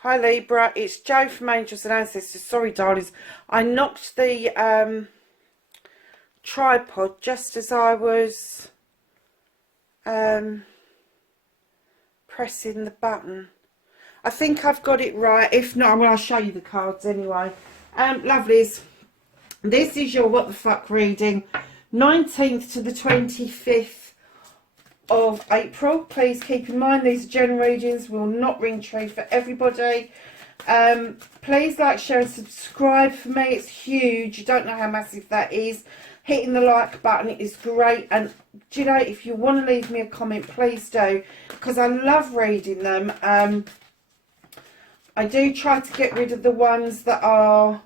Hi Libra, it's Jo from Angels and Ancestors. Sorry darlings, I knocked the tripod just as I was pressing the button. I think I've got it right. If not, I'll show you the cards anyway. Lovelies, this is your What the Fuck reading, 19th to the 25th of April. Please keep in mind these are general readings, will not ring true for everybody. Please like, share and subscribe for me. It's huge. You don't know how massive that is. Hitting the like button is great. And do you know, if you want to leave me a comment, please do, because I love reading them. I do try to get rid of the ones that are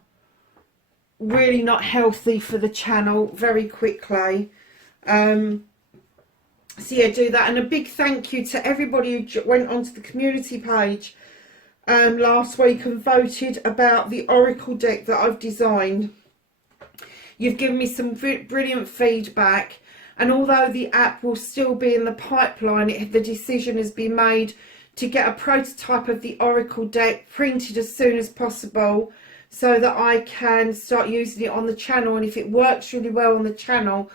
really not healthy for the channel very quickly. So yeah, do that. And a big thank you to everybody who went onto the community page last week and voted about the Oracle deck that I've designed. You've given me some brilliant feedback, and although the app will still be in the pipeline, the decision has been made to get a prototype of the Oracle deck printed as soon as possible so that I can start using it on the channel. And if it works really well on the channel,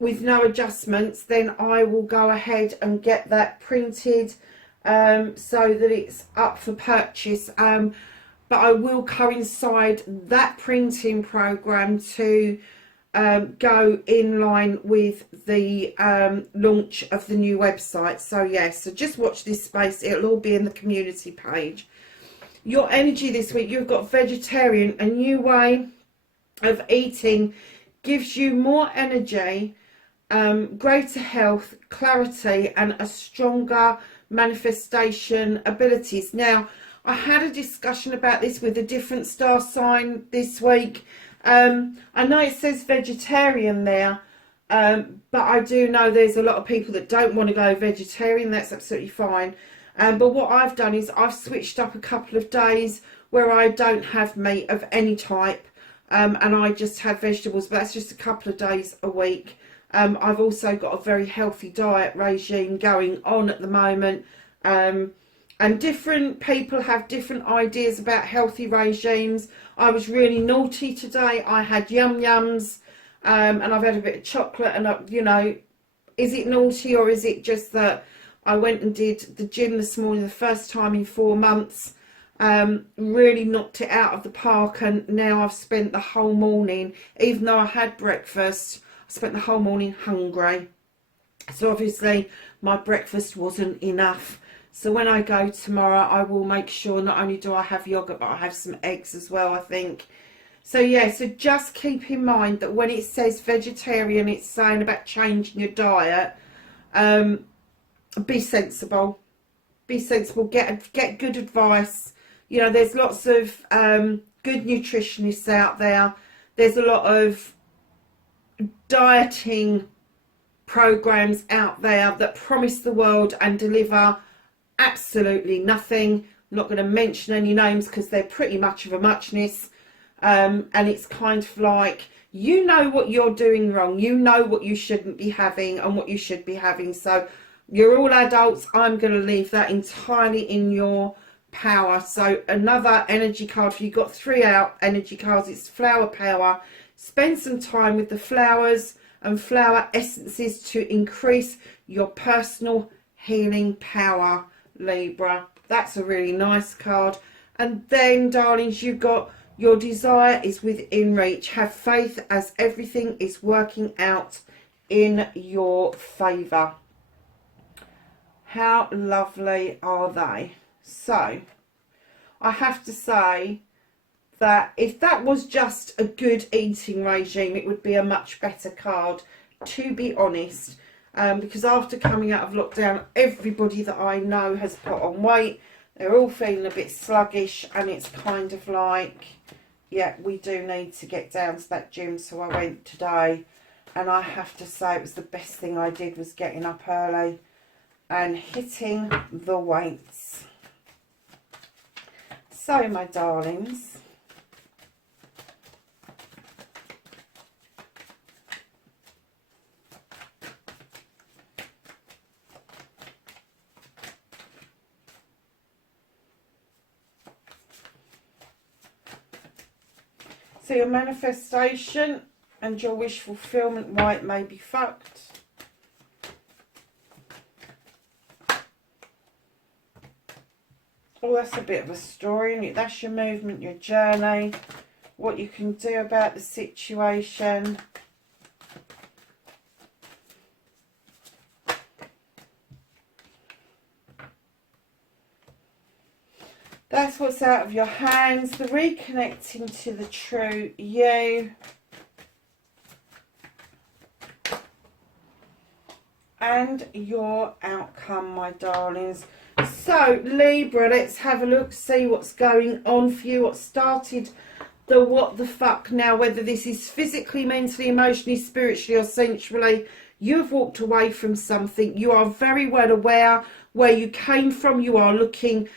with no adjustments, then I will go ahead and get that printed so that it's up for purchase. But I will coincide that printing program to go in line with the launch of the new website. So yes, so just watch this space. It'll all be in the community page. Your energy this week, you've got vegetarian. A new way of eating gives you more energy, greater health, clarity, and a stronger manifestation abilities. Now, I had a discussion about this with a different star sign this week. I know it says vegetarian there, but I do know there's a lot of people that don't want to go vegetarian. That's absolutely fine. But what I've done is I've switched up a couple of days where I don't have meat of any type, and I just have vegetables, but that's just a couple of days a week. I've also got a very healthy diet regime going on at the moment, and different people have different ideas about healthy regimes. I was really naughty today. I had yum yums, and I've had a bit of chocolate, and you know, is it naughty or is it just that I went and did the gym this morning, the first time in 4 months, really knocked it out of the park, and now I've spent the whole morning, even though I had breakfast, I spent the whole morning hungry. So obviously my breakfast wasn't enough. So when I go tomorrow, I will make sure not only do I have yogurt, but I have some eggs as well, I think. So yeah, so just keep in mind that when it says vegetarian, it's saying about changing your diet. Be sensible. Be sensible. Get good advice. You know, there's lots of good nutritionists out there. There's a lot of dieting programs out there that promise the world and deliver absolutely nothing. I'm not going to mention any names because they're pretty much of a muchness, and it's kind of like, you know what you're doing wrong, you know what you shouldn't be having and what you should be having. So you're all adults. I'm going to leave that entirely in your power. So another energy card for you. Got 3 out energy cards. It's flower power. Spend some time with the flowers and flower essences to increase your personal healing power, Libra. That's a really nice card. And then, darlings, you've got your desire is within reach. Have faith as everything is working out in your favour. How lovely are they? So, I have to say that if that was just a good eating regime, it would be a much better card, to be honest. Because after coming out of lockdown, everybody that I know has put on weight. They're all feeling a bit sluggish, and it's kind of like, yeah, we do need to get down to that gym. So I went today, And I have to say, it was the best thing I did was getting up early and hitting the weights. So, my darlings, so your manifestation and your wish fulfillment, why it may be fucked. Oh, that's a bit of a story. That's your movement, your journey, what you can do about the situation. That's what's out of your hands. The reconnecting to the true you. And your outcome, my darlings. So, Libra, let's have a look, see what's going on for you, what started the what the fuck now, whether this is physically, mentally, emotionally, spiritually or sensually. You have walked away from something. You are very well aware where you came from. You are looking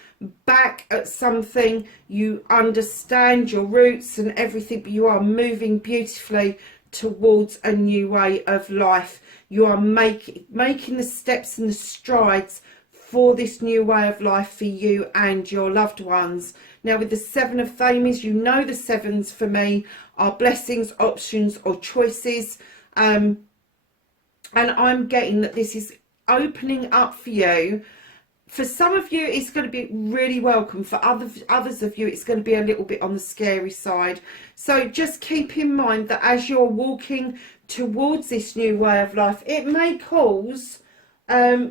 back at something. You understand your roots and everything, but you are moving beautifully towards a new way of life. You are making the steps and the strides for this new way of life for you and your loved ones. Now, with the Seven of Thames, you know the sevens for me are blessings, options or choices. And I'm getting that this is opening up for you. For some of you, it's going to be really welcome. For others of you, it's going to be a little bit on the scary side. So just keep in mind that as you're walking towards this new way of life, it may cause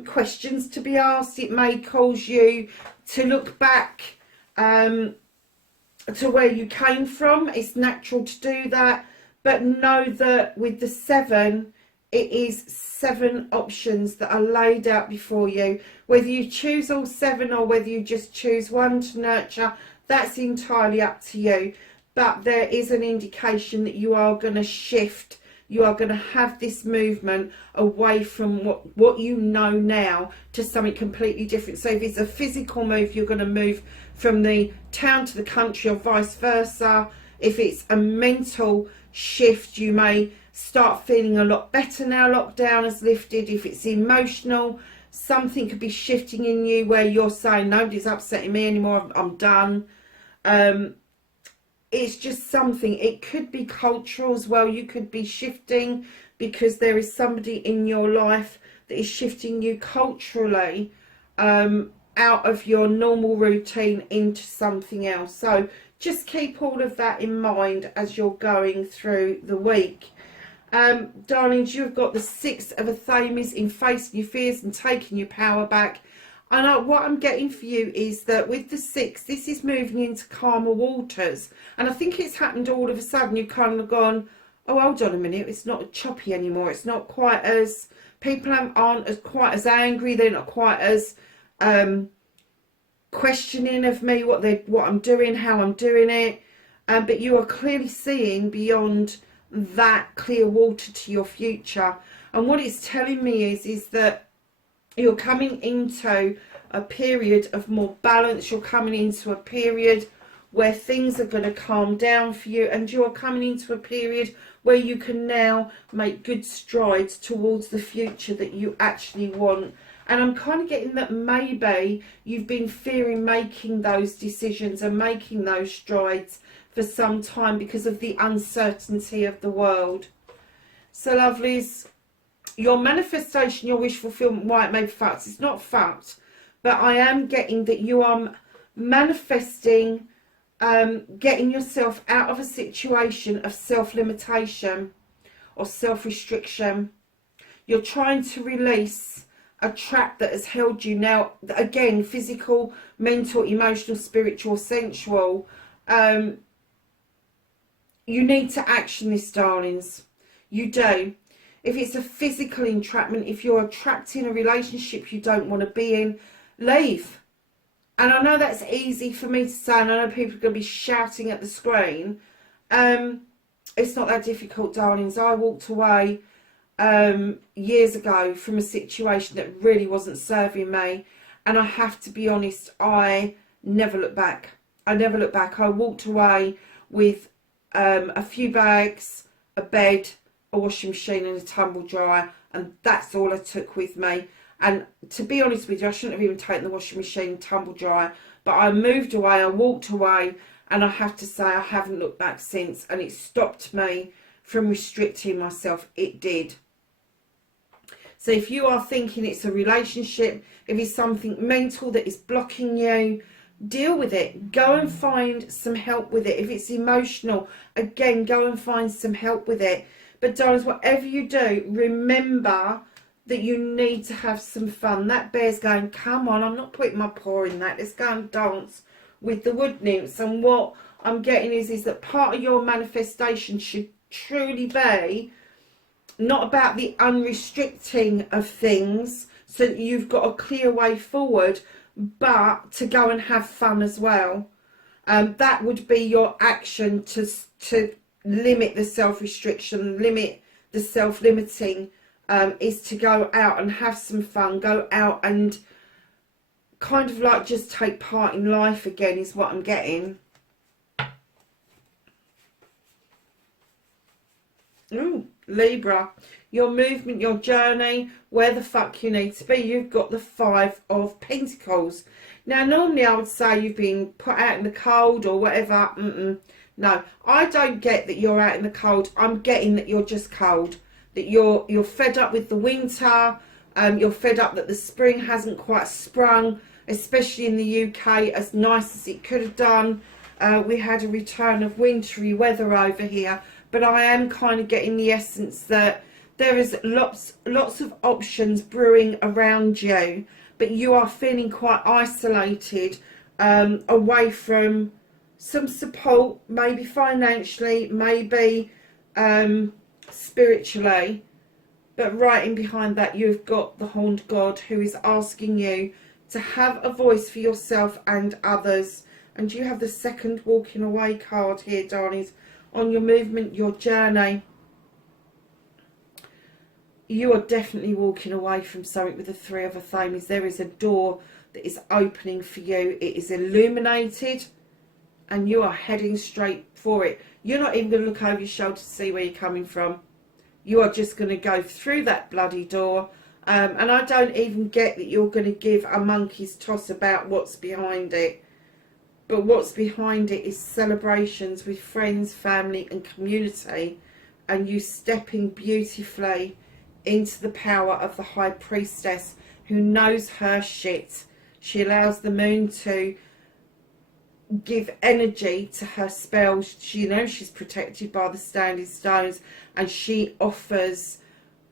questions to be asked. It may cause you to look back to where you came from. It's natural to do that. But know that with the seven, it is 7 options that are laid out before you. Whether you choose all 7 or whether you just choose one to nurture, that's entirely up to you. But there is an indication that you are going to shift. You are going to have this movement away from what you know now to something completely different. So if it's a physical move, you're going to move from the town to the country or vice versa. If it's a mental shift, you may start feeling a lot better now lockdown has lifted. If it's emotional, something could be shifting in you where you're saying, nobody's upsetting me anymore, I'm done. It's just something. It could be cultural as well. You could be shifting because there is somebody in your life that is shifting you culturally out of your normal routine into something else. So just keep all of that in mind as you're going through the week. Darlings, you've got the 6 of a Thames in facing your fears and taking your power back. And what I'm getting for you is that with the 6, this is moving into calmer waters. And I think it's happened all of a sudden. You've kind of gone, oh, hold on a minute, it's not choppy anymore. It's not quite as, people aren't as quite as angry. They're not quite as questioning of me, what I'm doing, how I'm doing it. But you are clearly seeing beyond that clear water to your future. And what it's telling me is that you're coming into a period of more balance. You're coming into a period where things are going to calm down for you, and you're coming into a period where you can now make good strides towards the future that you actually want. And I'm kind of getting that maybe you've been fearing making those decisions and making those strides for some time because of the uncertainty of the world. So lovelies, your manifestation, your wish fulfillment, why it may be fucked. It's not fucked, but I am getting that you are manifesting getting yourself out of a situation of self-limitation or self-restriction. You're trying to release a trap that has held you now, again, physical, mental, emotional, spiritual, sensual. You need to action this, darlings. You do. If it's a physical entrapment, if you're trapped in a relationship you don't want to be in, leave. And I know that's easy for me to say, and I know people are going to be shouting at the screen. It's not that difficult, darlings. I walked away years ago from a situation that really wasn't serving me, and I have to be honest, I never looked back. I never looked back. I walked away with a few bags, a bed, a washing machine and a tumble dryer, and that's all I took with me. And to be honest with you, I shouldn't have even taken the washing machine and tumble dryer, but I moved away, I walked away, and I have to say I haven't looked back since, and it stopped me from restricting myself. It did. So if you are thinking it's a relationship, if it's something mental that is blocking you, deal with it. Go and find some help with it. If it's emotional, again, go and find some help with it. But darlings, whatever you do, remember that you need to have some fun. That bear's going, come on, I'm not putting my paw in that. Let's go and dance with the wood nymphs. And what I'm getting is that part of your manifestation should truly be not about the unrestricting of things so that you've got a clear way forward, but to go and have fun as well. That would be your action to limit the self-restriction, limit the self-limiting, is to go out and have some fun, go out and kind of like just take part in life again is what I'm getting. Ooh, Libra, your movement, your journey, where the fuck you need to be. You've got the 5 of Pentacles. Now, normally I would say you've been put out in the cold or whatever. No, I don't get that you're out in the cold. I'm getting that you're just cold. That you're fed up with the winter. You're fed up that the spring hasn't quite sprung, especially in the UK, as nice as it could have done. We had a return of wintry weather over here. But I am kind of getting the essence that there is lots of options brewing around you, but you are feeling quite isolated, away from some support, maybe financially, maybe spiritually. But right in behind that, you've got the Horned God, who is asking you to have a voice for yourself and others. And you have the second walking away card here, darlings. On your movement, your journey, you are definitely walking away from something with the 3 of Athames. There is a door that is opening for you. It is illuminated and you are heading straight for it. You're not even going to look over your shoulder to see where you're coming from. You are just going to go through that bloody door. And I don't even get that you're going to give a monkey's toss about what's behind it. But what's behind it is celebrations with friends, family and community, and you stepping beautifully into the power of the High Priestess, who knows her shit. She allows the moon to give energy to her spells. She knows she's protected by the standing stones, and she offers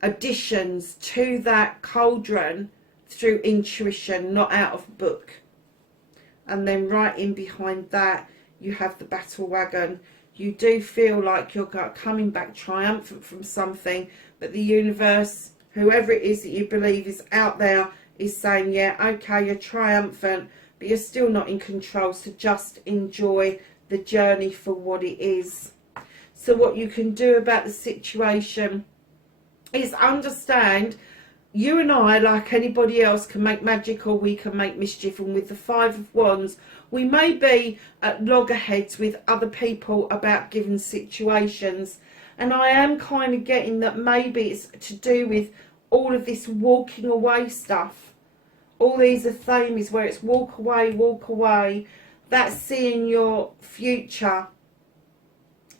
additions to that cauldron through intuition, not out of book. And then right in behind that, you have the battle wagon. You do feel like you're coming back triumphant from something, but the universe, whoever it is that you believe is out there, is saying, yeah, okay, you're triumphant, but you're still not in control, so just enjoy the journey for what it is. So what you can do about the situation is understand you and I, like anybody else, can make magic or we can make mischief. And with the 5 of Wands, we may be at loggerheads with other people about given situations. And I am kind of getting that maybe it's to do with all of this walking away stuff. All these Athames where it's walk away. That's seeing your future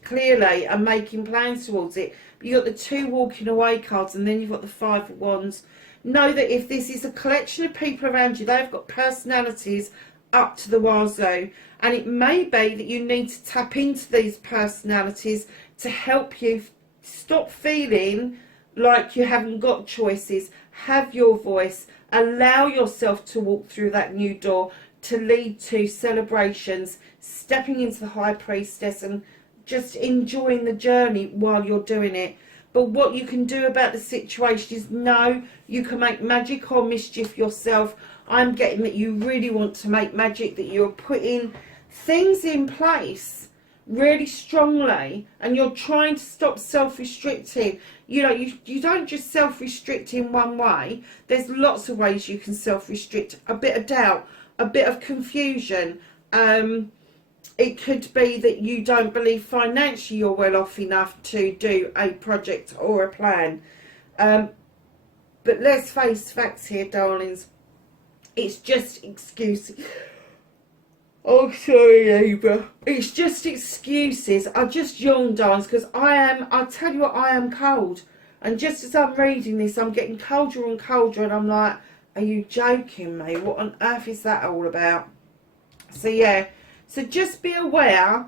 clearly and making plans towards it. But you've got the 2 walking away cards, and then you've got the 5 of Wands. Know that if this is a collection of people around you, they've got personalities up to the wazoo, and it may be that you need to tap into these personalities to help you stop feeling like you haven't got choices. Have your voice. Allow yourself to walk through that new door to lead to celebrations, stepping into the High Priestess and just enjoying the journey while you're doing it. But what you can do about the situation is know you can make magic or mischief yourself. I'm getting that you really want to make magic, that you're putting things in place really strongly and you're trying to stop self-restricting, you know, you don't just self-restrict in one way. There's lots of ways you can self-restrict. A bit of doubt, a bit of confusion. It could be that you don't believe financially you're well off enough to do a project or a plan. But let's face facts here, darlings. It's just excuses. Oh, sorry, Libra. It's just excuses. I just yawn, darlings, because I tell you what, I am cold. And just as I'm reading this, I'm getting colder and colder, and I'm like, are you joking me? What on earth is that all about? So, yeah. So just be aware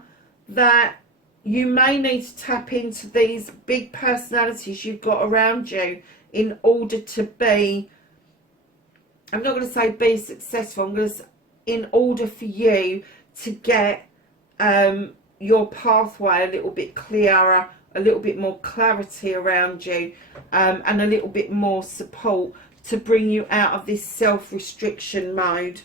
that you may need to tap into these big personalities you've got around you in order to be, I'm not going to say be successful, I'm going to say in order for you to get your pathway a little bit clearer, a little bit more clarity around you, and a little bit more support to bring you out of this self-restriction mode.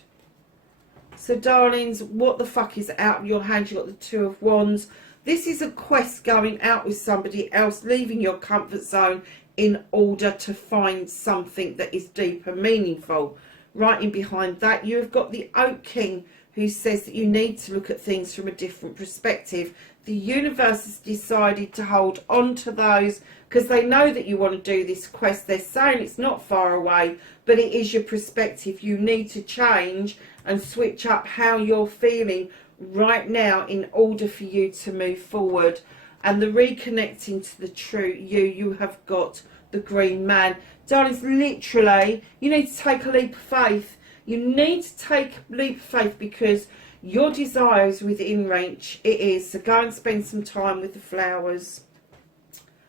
So, darlings, what the fuck is out of your hand? You've got the Two of Wands. This is a quest going out with somebody else, leaving your comfort zone in order to find something that is deep and meaningful. Right in behind that, you have got the Oak King, who says that you need to look at things from a different perspective. The universe has decided to hold on to those because they know that you want to do this quest. They're saying it's not far away, but it is your perspective. You need to change and switch up how you're feeling right now in order for you to move forward. And the reconnecting to the true you have got the Green Man. Darlings, literally, you need to take a leap of faith. You need to take a leap of faith because your desire is within reach. It is. So go and spend some time with the flowers.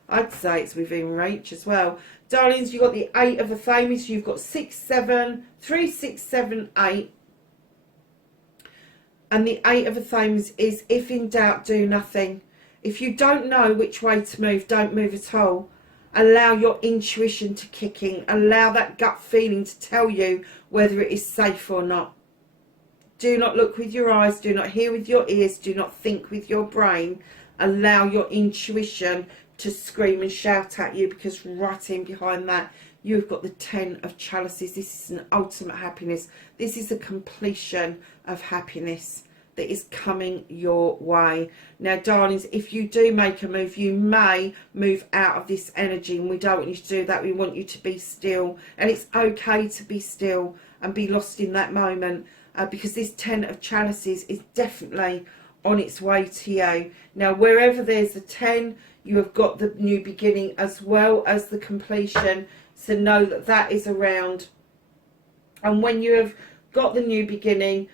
I'd say it's within reach as well. Darlings, you've got the Eight of Athames. You've got 6, 7, 3, 6, 7, 8. And the Eight of Athames is, if in doubt, do nothing. If you don't know which way to move, don't move at all. Allow your intuition to kick in. Allow that gut feeling to tell you whether it is safe or not. Do not look with your eyes. Do not hear with your ears. Do not think with your brain. Allow your intuition to scream and shout at you, because right in behind that, you've got the Ten of Chalices. This is an ultimate happiness. This is a completion of happiness that is coming your way. Now, darlings, if you do make a move, you may move out of this energy, and we don't want you to do that. We want you to be still, and it's okay to be still and be lost in that moment, because this Ten of Chalices is definitely on its way to you. Now, wherever there's a 10, you have got the new beginning as well as the completion, so know that that is around. And when you have got the new beginning,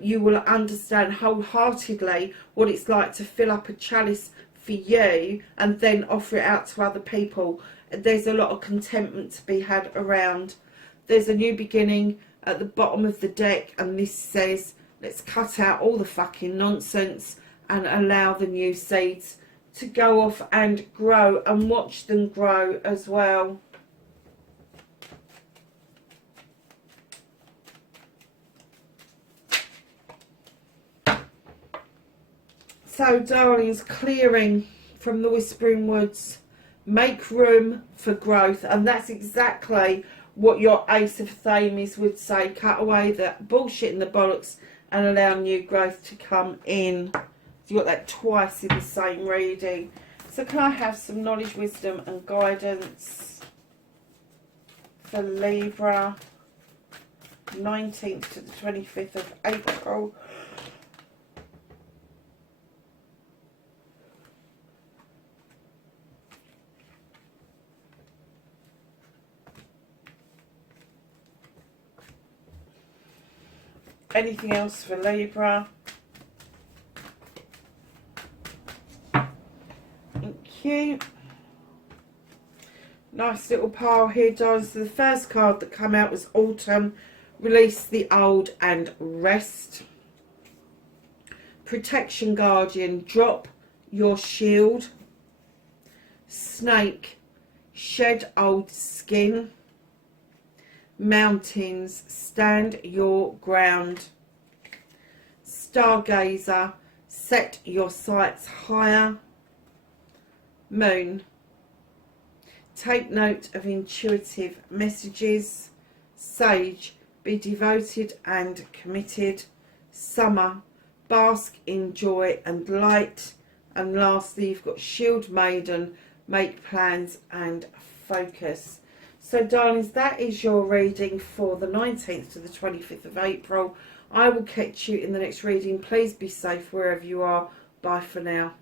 you will understand wholeheartedly what it's like to fill up a chalice for you and then offer it out to other people. There's a lot of contentment to be had around. There's a new beginning at the bottom of the deck, and this says, let's cut out all the fucking nonsense and allow the new seeds to go off and grow, and watch them grow as well. So, darlings, clearing from the Whispering Woods. Make room for growth. And that's exactly what your Ace of Athames would say. Cut away that bullshit and the bollocks and allow new growth to come in. You got that twice in the same reading. So can I have some knowledge, wisdom and guidance for Libra, 19th to the 25th of April? Anything else for Libra? Thank you. Nice little pile here, darling. So the first card that came out was Autumn. Release the old and rest. Protection Guardian. Drop your shield. Snake. Shed old skin. Mountains, stand your ground. Stargazer, Set your sights higher. Moon. Take note of intuitive messages. Sage. Be devoted and committed. Summer. Bask in joy and light. And lastly, you've got Shield Maiden. Make plans and focus. So darlings, that is your reading for the 19th to the 25th of April. I will catch you in the next reading. Please be safe wherever you are. Bye for now.